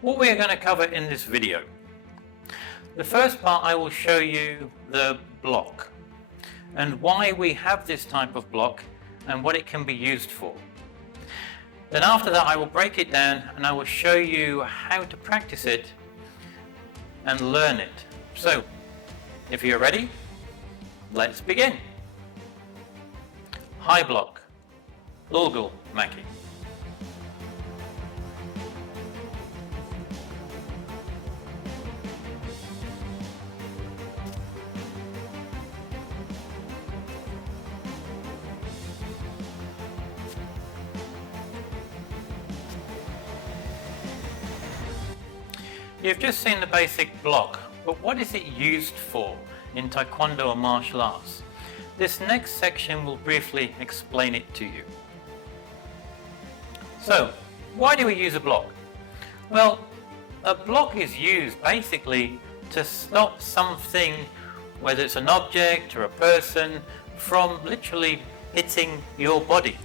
What we're going to cover in this video. The first part, I will show you the block and why we have this type of block and what it can be used for. Then after that, I will break it down and I will show you how to practice it and learn it. So, if you're ready, let's begin. High block, Olgul Makki. You've just seen the basic block, but what is it used for in Taekwondo or martial arts? This next section will briefly explain it to you. So, why do we use a block? Well, a block is used basically to stop something, whether it's an object or a person, from literally hitting your body.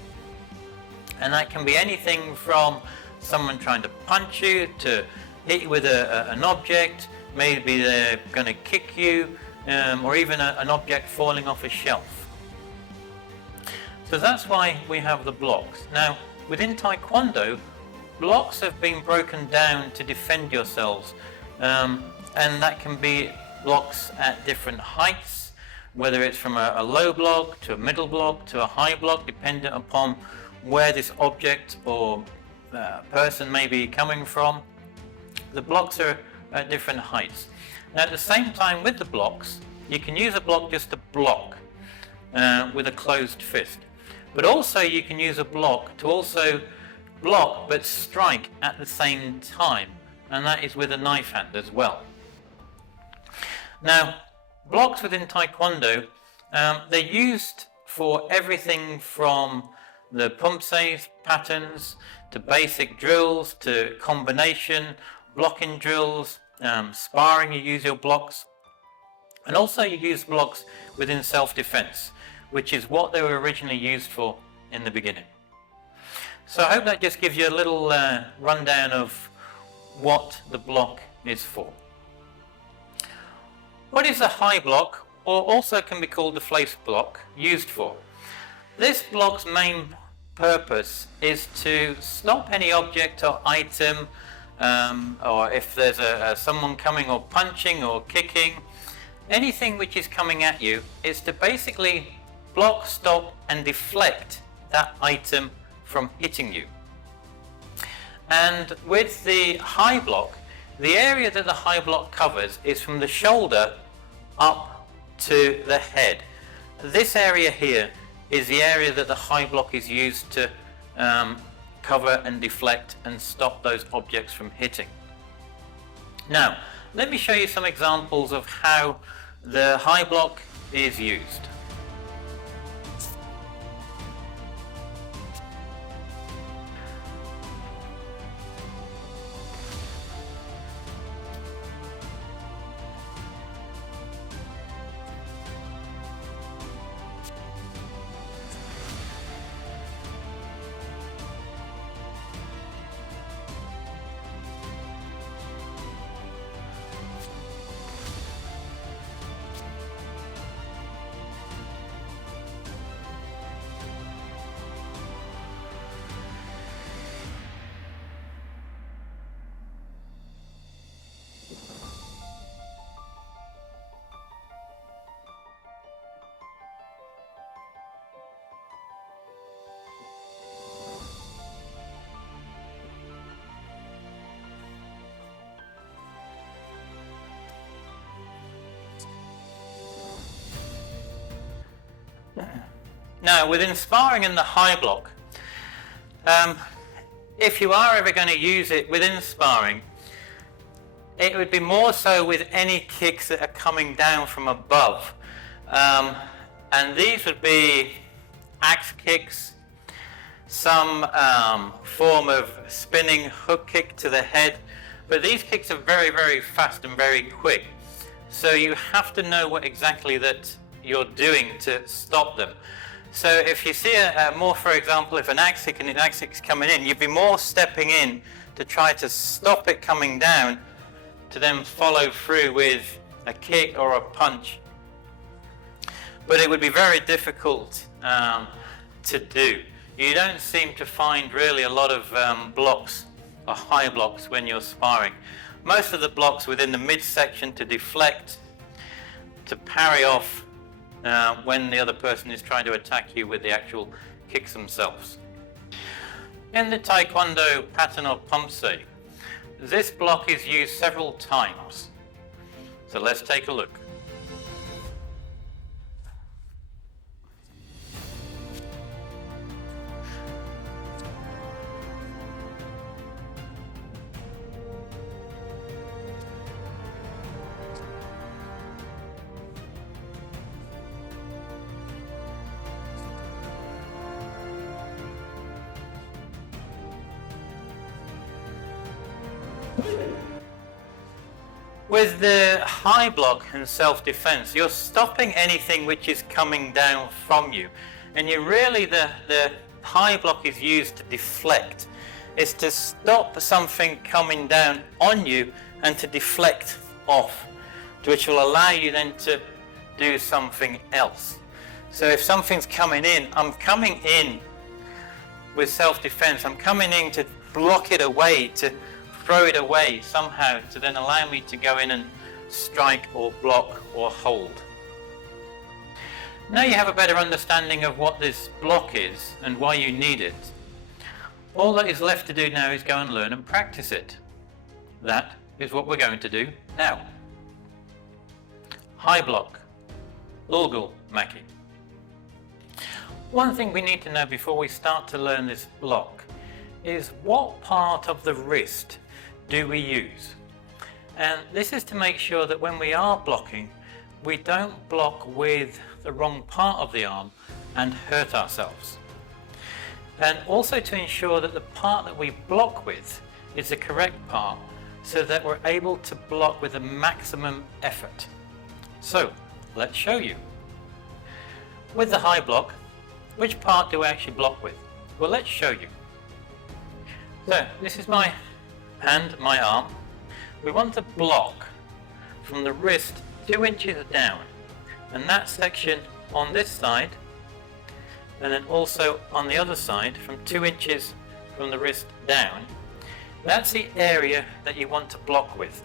And that can be anything from someone trying to punch you, to hit you with an object, maybe they're going to kick you, or even an object falling off a shelf. So that's why we have the blocks. Now, within Taekwondo, blocks have been broken down to defend yourselves, and that can be blocks at different heights, whether it's from a low block to a middle block to a high block, dependent upon where this object or person may be coming from. The blocks are at different heights. Now, at the same time with the blocks, you can use a block just to block with a closed fist. But also you can use a block to also block but strike at the same time, and that is with a knife hand as well. Now, blocks within Taekwondo, they're used for everything from the pump safe patterns to basic drills to combination blocking drills, sparring, you use your blocks, and also you use blocks within self-defense, which is what they were originally used for in the beginning. So I hope that just gives you a little rundown of what the block is for. What is a high block, or also can be called the face block, used for? This block's main purpose is to stop any object or item, or if there's someone coming or punching or kicking, anything which is coming at you, is to basically block, stop and deflect that item from hitting you. And with the high block, the area that the high block covers is from the shoulder up to the head. This area here is the area that the high block is used to cover and deflect and stop those objects from hitting. Now, let me show you some examples of how the high block is used. Now, within sparring in the high block, if you are ever going to use it within sparring, it would be more so with any kicks that are coming down from above. And these would be axe kicks, some form of spinning hook kick to the head, but these kicks are very, very fast and very quick. So you have to know what exactly that you're doing to stop them. So if you see more, for example, if an axis is coming in, you'd be more stepping in to try to stop it coming down, to then follow through with a kick or a punch. But it would be very difficult to do. You don't seem to find really a lot of blocks or high blocks when you're sparring. Most of the blocks within the midsection to deflect, to parry off when the other person is trying to attack you with the actual kicks themselves. In the Taekwondo pattern of Pumse, this block is used several times. So let's take a look. With the high block and self-defense, you're stopping anything which is coming down from you. And you really, the high block is used to deflect. It's to stop something coming down on you and to deflect off, which will allow you then to do something else. So if something's coming in, I'm coming in with self-defense. I'm coming in to block it away, to throw it away somehow, to then allow me to go in and strike or block or hold. Now you have a better understanding of what this block is and why you need it. All that is left to do now is go and learn and practice it. That is what we're going to do now. High block, Olgul Makki. One thing we need to know before we start to learn this block is what part of the wrist do we use? And this is to make sure that when we are blocking, we don't block with the wrong part of the arm and hurt ourselves. And also to ensure that the part that we block with is the correct part, so that we're able to block with the maximum effort. So let's show you. With the high block, which part do I actually block with? Well, let's show you. So this is my hand, my arm. We want to block from the wrist 2 inches down, and that section on this side, and then also on the other side from 2 inches from the wrist down. That's the area that you want to block with.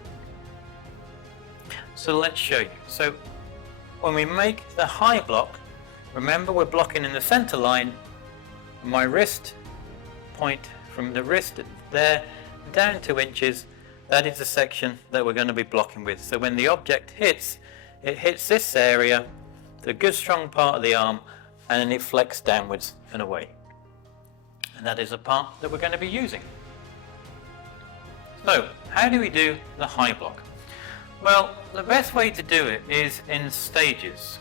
So let's show you. So when we make the high block, remember we're blocking in the center line. My wrist point from the wrist there down 2 inches, that is the section that we're going to be blocking with. So when the object hits, it hits this area, the good strong part of the arm, and then it flex downwards and away. And that is the part that we're going to be using. So how do we do the high block? Well, the best way to do it is in stages.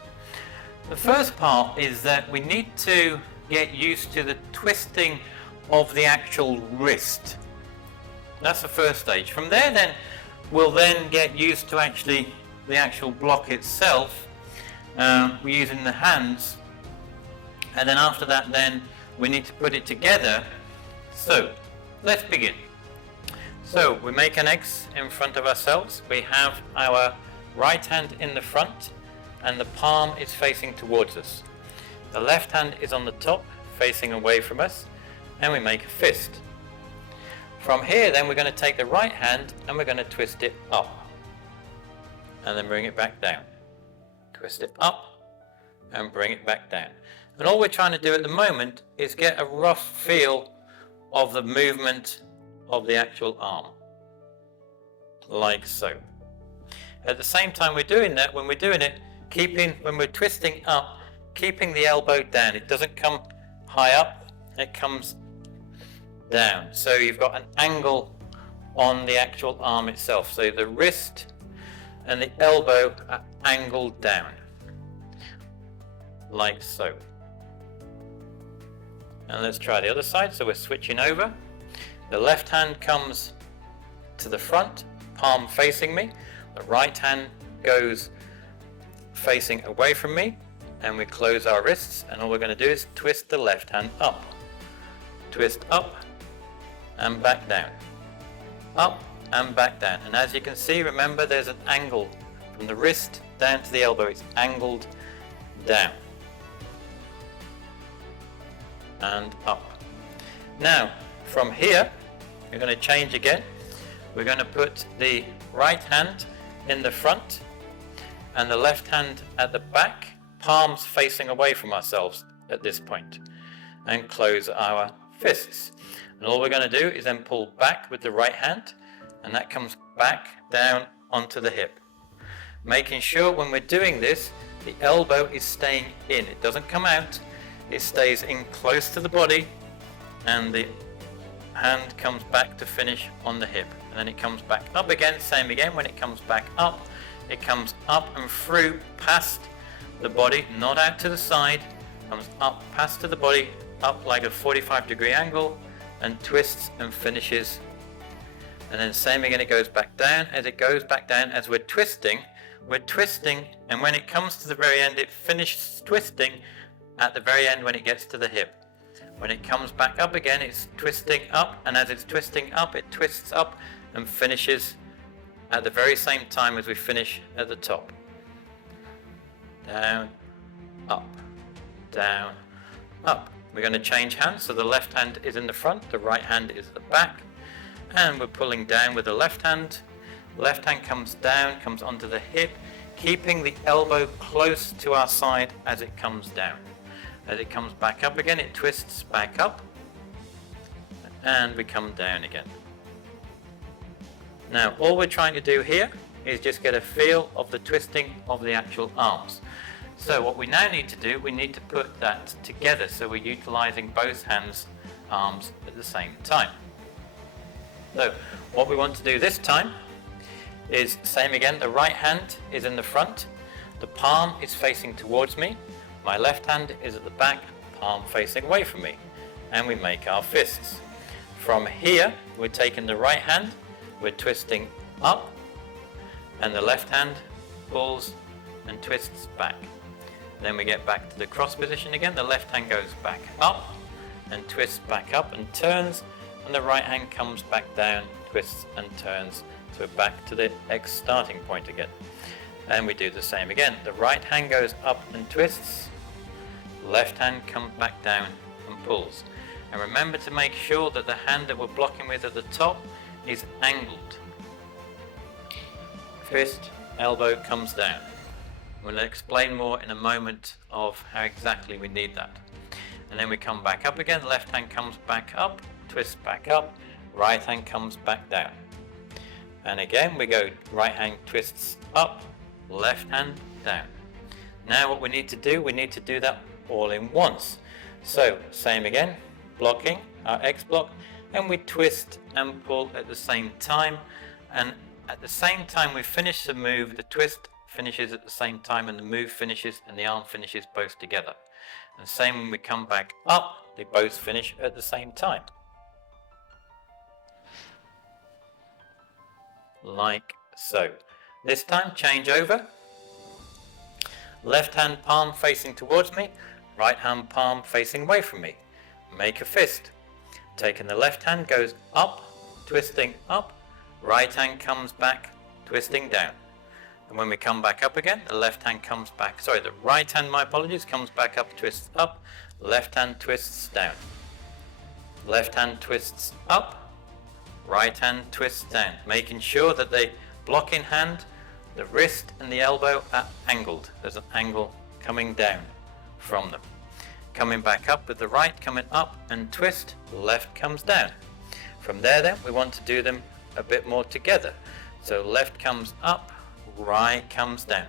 The first part is that we need to get used to the twisting of the actual wrist. That's the first stage. From there then, we'll then get used to actually the actual block itself. We're using the hands, and then after that then we need to put it together. So let's begin. So we make an X in front of ourselves. We have our right hand in the front and the palm is facing towards us. The left hand is on the top facing away from us, and we make a fist. From here then we're going to take the right hand and we're going to twist it up and then bring it back down. Twist it up and bring it back down. And all we're trying to do at the moment is get a rough feel of the movement of the actual arm, like so. At the same time we're doing that, when we're doing it, when we're twisting up, keeping the elbow down. It doesn't come high up, it comes down. So you've got an angle on the actual arm itself. So the wrist and the elbow are angled down, like so. And let's try the other side. So we're switching over. The left hand comes to the front, palm facing me. The right hand goes facing away from me. and we close our wrists, and all we're going to do is twist the left hand up. Twist up and back down. Up and back down. And as you can see, remember there's an angle from the wrist down to the elbow. It's angled down and up. Now from here we're going to change again. We're going to put the right hand in the front and the left hand at the back, palms facing away from ourselves at this point, and close our fists. And all we're going to do is then pull back with the right hand, and that comes back down onto the hip. Making sure when we're doing this, the elbow is staying in. It doesn't come out. It stays in close to the body, and the hand comes back to finish on the hip. And then it comes back up again, same again. When it comes back up, it comes up and through past the body, not out to the side, comes up past to the body, up like a 45-degree angle, and twists and finishes. And then same again, it goes back down. As it goes back down, as we're twisting, and when it comes to the very end, it finishes twisting at the very end when it gets to the hip. When it comes back up again, it's twisting up, and as it's twisting up, it twists up and finishes at the very same time as we finish at the top. Down, up, down, up. We're going to change hands, so the left hand is in the front, the right hand is at the back, and we're pulling down with the left hand. Left hand comes down, comes onto the hip, keeping the elbow close to our side as it comes down. As it comes back up again, it twists back up, and we come down again. Now, all we're trying to do here is just get a feel of the twisting of the actual arms. So what we now need to do, we need to put that together, so we're utilizing both hands' arms at the same time. So what we want to do this time is same again. The right hand is in the front, the palm is facing towards me, my left hand is at the back, palm facing away from me, and we make our fists. From here, we're taking the right hand, we're twisting up, and the left hand pulls and twists back. Then we get back to the cross position again. The left hand goes back up and twists back up and turns, and the right hand comes back down, twists and turns. So we're back to the X starting point again. And we do the same again. The right hand goes up and twists, left hand comes back down and pulls. And remember to make sure that the hand that we're blocking with at the top is angled. Fist, elbow comes down. We'll explain more in a moment of how exactly we need that. And then we come back up again, left hand comes back up, twists back up, right hand comes back down. And again we go right hand twists up, left hand down. Now what we need to do that all in once. So same again, blocking our X block, and we twist and pull at the same time, and at the same time we finish the move, the twist finishes at the same time, and the move finishes, and the arm finishes both together. And same when we come back up, they both finish at the same time. Like so. This time change over. Left hand palm facing towards me, right hand palm facing away from me. Make a fist. Taking the left hand goes up, twisting up, right hand comes back, twisting down. And when we come back up again, the left hand comes back, the right hand, my apologies, comes back up, twists up, left hand twists down. Left hand twists up, right hand twists down, making sure that the blocking hand, the wrist and the elbow are angled. There's an angle coming down from them. Coming back up with the right, coming up and twist, left comes down. From there then, we want to do them a bit more together. So left comes up, right comes down.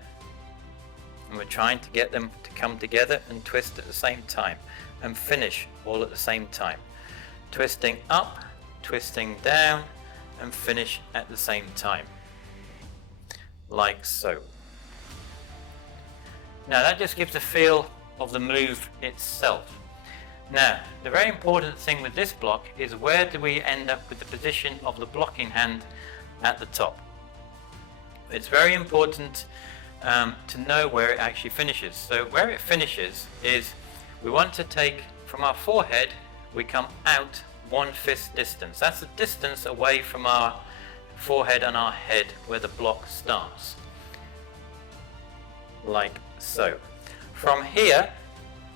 And we're trying to get them to come together and twist at the same time and finish all at the same time. Twisting up, twisting down, and finish at the same time. Like so. Now that just gives a feel of the move itself. Now, the very important thing with this block is where do we end up with the position of the blocking hand at the top. It's very important to know where it actually finishes. So where it finishes is, we want to take from our forehead, we come out 1 fist distance. That's the distance away from our forehead and our head where the block starts. Like so. From here,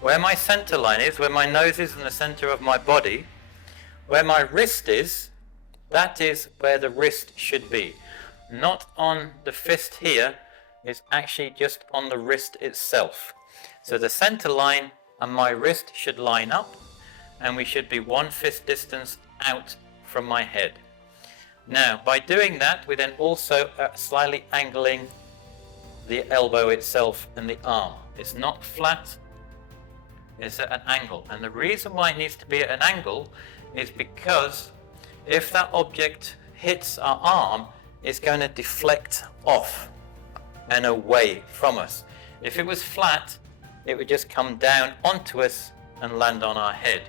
where my center line is, where my nose is in the center of my body, where my wrist is, that is where the wrist should be. Not on the fist here, it's actually just on the wrist itself. So the center line and my wrist should line up, and we should be 1 fist distance out from my head. Now, by doing that, we then also are slightly angling the elbow itself and the arm. It's not flat, it's at an angle. And the reason why it needs to be at an angle is because if that object hits our arm, it's going to deflect off and away from us. If it was flat, it would just come down onto us and land on our head.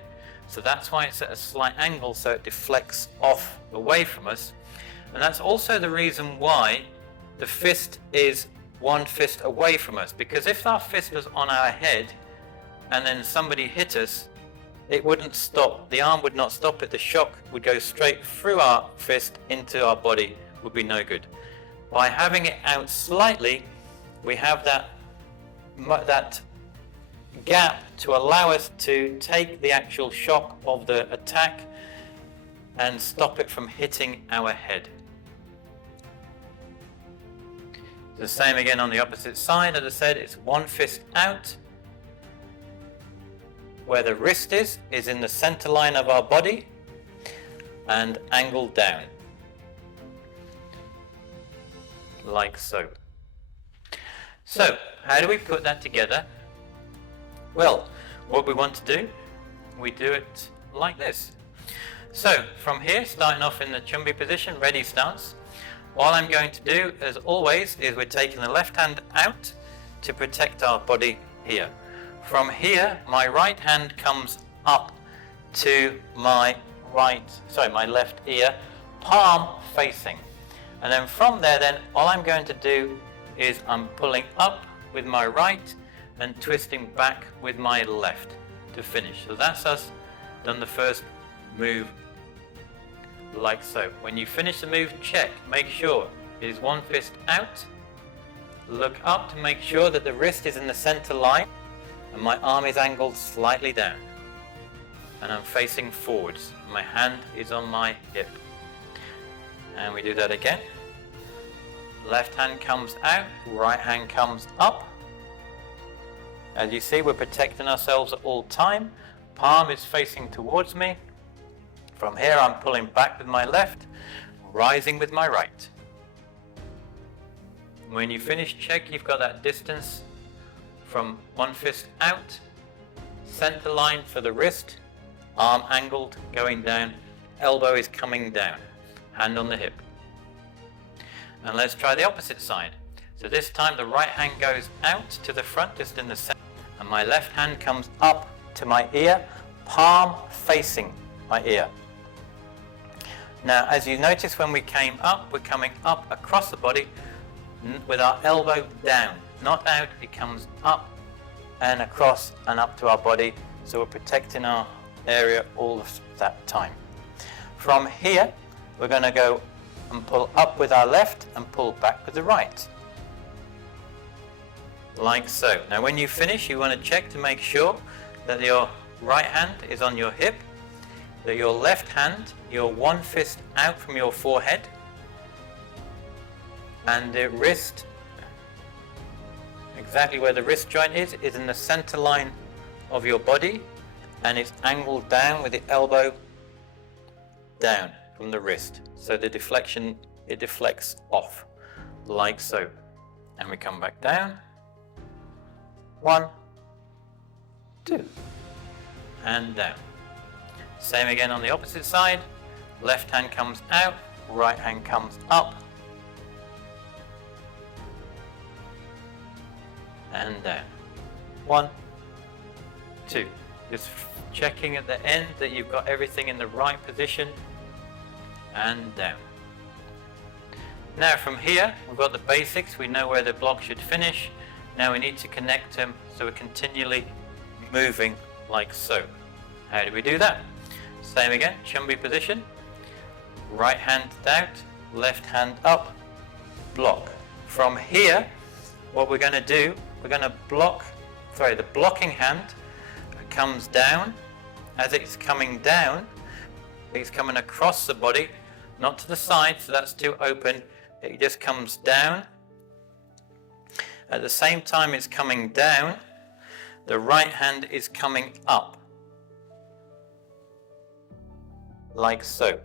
So that's why it's at a slight angle, so it deflects off away from us. And that's also the reason why the fist is 1 fist away from us, because if our fist was on our head and then somebody hit us, it wouldn't stop. The arm would not stop it. The shock would go straight through our fist into our body, would be no good. By having it out slightly, we have that gap to allow us to take the actual shock of the attack and stop it from hitting our head. The same again on the opposite side. As I said, it's 1 fist out. Where the wrist is in the center line of our body, and angled down. Like so. So, how do we put that together? Well, what we want to do, we do it like this. So, from here, starting off in the Chumbi position, ready stance. All I'm going to do, as always, is we're taking the left hand out to protect our body here. From here, my right hand comes up to my left ear, palm facing. And then from there, then all I'm going to do is I'm pulling up with my right and twisting back with my left to finish. So that's us done the first move like so. When you finish the move, check, make sure it is 1 fist out. Look up to make sure that the wrist is in the center line and my arm is angled slightly down. And I'm facing forwards. My hand is on my hip. And we do that again. Left hand comes out, right hand comes up. As you see, we're protecting ourselves at all time. Palm is facing towards me. From here, I'm pulling back with my left, rising with my right. When you finish, check you've got that distance from 1 fist out, center line for the wrist, arm angled, going down, elbow is coming down, hand on the hip. And let's try the opposite side. So this time the right hand goes out to the front, just in the center, and my left hand comes up to my ear, palm facing my ear. Now, as you notice, when we came up, we're coming up across the body with our elbow down, not out. It comes up and across and up to our body, so we're protecting our area all of that time. From here, we're going to go and pull up with our left and pull back with the right. Like so. Now when you finish, you want to check to make sure that your right hand is on your hip, that your left hand, your 1 fist out from your forehead, and the wrist, exactly where the wrist joint is in the center line of your body, and it's angled down with the elbow down from the wrist. So the deflection, it deflects off, like so. And we come back down. 1, 2, and down. Same again on the opposite side. Left hand comes out, right hand comes up, and down. 1, 2. Just checking at the end that you've got everything in the right position, and down. Now from here, we've got the basics, we know where the block should finish. Now we need to connect them so we're continually moving like so. How do we do that? Same again, Chumbi position. Right hand out, left hand up, block. From here, what we're going to do, we're going to the blocking hand comes down. As it's coming down, it's coming across the body, not to the side, so that's too open. It just comes down. At the same time it's coming down, the right hand is coming up, like so.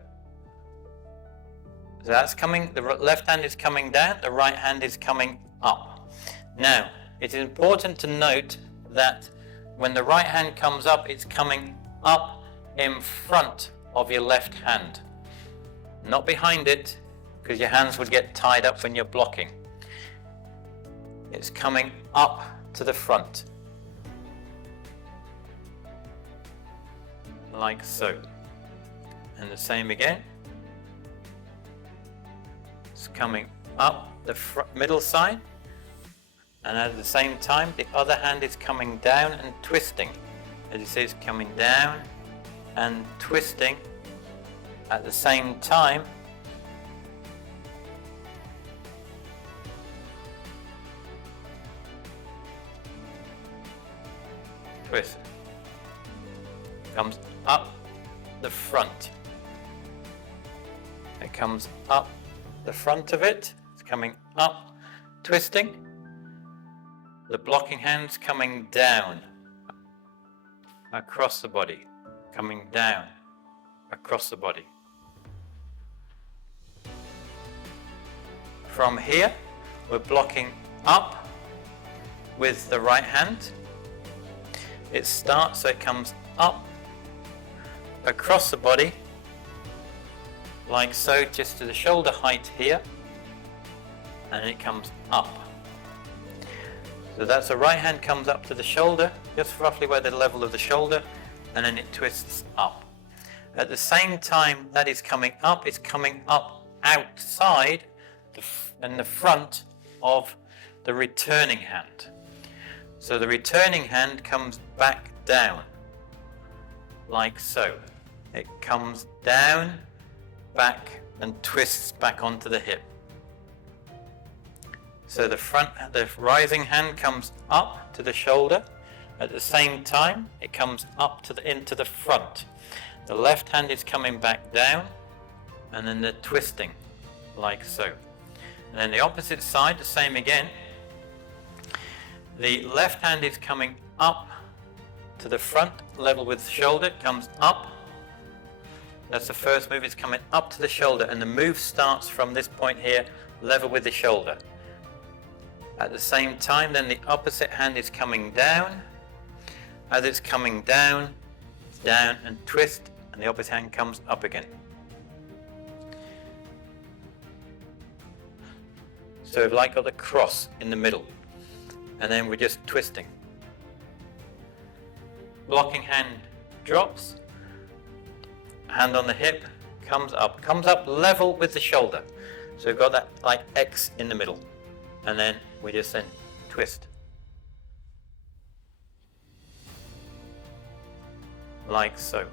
So that's coming, the left hand is coming down, the right hand is coming up. Now, it is important to note that when the right hand comes up, it's coming up in front of your left hand, not behind it, because your hands would get tied up when you're blocking. It's coming up to the front, like so. And the same again. It's coming up the middle side, and at the same time the other hand is coming down and twisting. As you see, it's coming down and twisting at the same time. Twist. Comes up the front. It comes up the front of it. It's coming up, twisting. The blocking hand's coming down across the body, coming down across the body. From here, we're blocking up with the right hand. It starts, so it comes up across the body, like so, just to the shoulder height here, and it comes up. So that's the right hand comes up to the shoulder, just roughly where the level of the shoulder, and then it twists up. At the same time that is coming up, it's coming up outside in the front of the returning hand. So the returning hand comes back down, like so. It comes down, back, and twists back onto the hip. So the rising hand comes up to the shoulder. At the same time, it comes up into the front. The left hand is coming back down, and then the twisting, like so. And then the opposite side, the same again. The left hand is coming up to the front, level with the shoulder, comes up. That's the first move, it's coming up to the shoulder, and the move starts from this point here, level with the shoulder. At the same time, then the opposite hand is coming down. As it's coming down and twist, and the opposite hand comes up again. So we've like got the cross in the middle, and then we're just twisting. Blocking hand drops, hand on the hip, comes up level with the shoulder. So we've got that like X in the middle, and then we just then twist. Like so.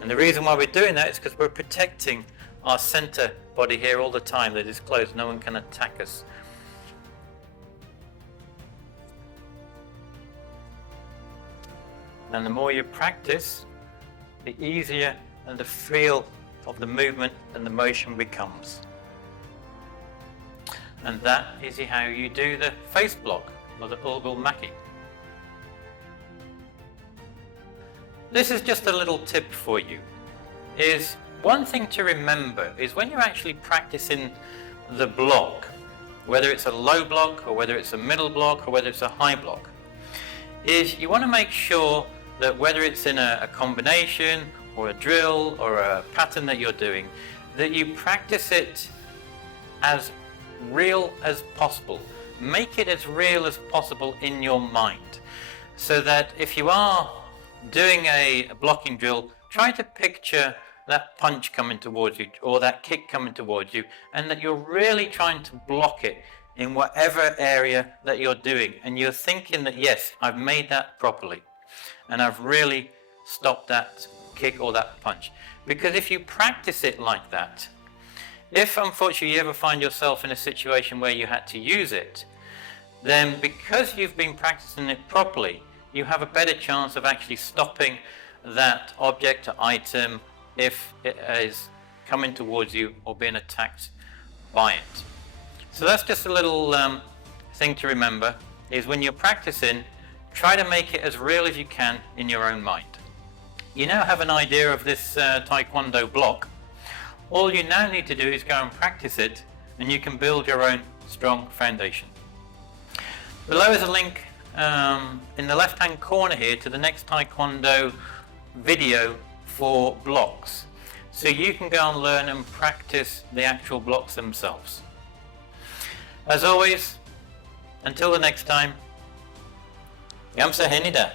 And the reason why we're doing that is because we're protecting our center body here all the time. That is closed, no one can attack us. And the more you practice, the easier and the feel of the movement and the motion becomes. And that is how you do the face block, or the Olgul Makki. This is just a little tip for you. Is one thing to remember is when you're actually practicing the block, whether it's a low block or whether it's a middle block or whether it's a high block, is you want to make sure that whether it's in a combination or a drill or a pattern that you're doing, that you practice it as real as possible. Make it as real as possible in your mind, so that if you are doing a blocking drill, try to picture that punch coming towards you or that kick coming towards you, and that you're really trying to block it in whatever area that you're doing, and you're thinking that, yes, I've made that properly and I've really stopped that kick or that punch. Because if you practice it like that, if unfortunately you ever find yourself in a situation where you had to use it, then because you've been practicing it properly, you have a better chance of actually stopping that object or item if it is coming towards you or being attacked by it. So that's just a little thing to remember, is when you're practicing, try to make it as real as you can in your own mind. You now have an idea of this Taekwondo block. All you now need to do is go and practice it, and you can build your own strong foundation. Below is a link in the left hand corner here to the next Taekwondo video for blocks. So you can go and learn and practice the actual blocks themselves. As always, until the next time, Gamsa Henida.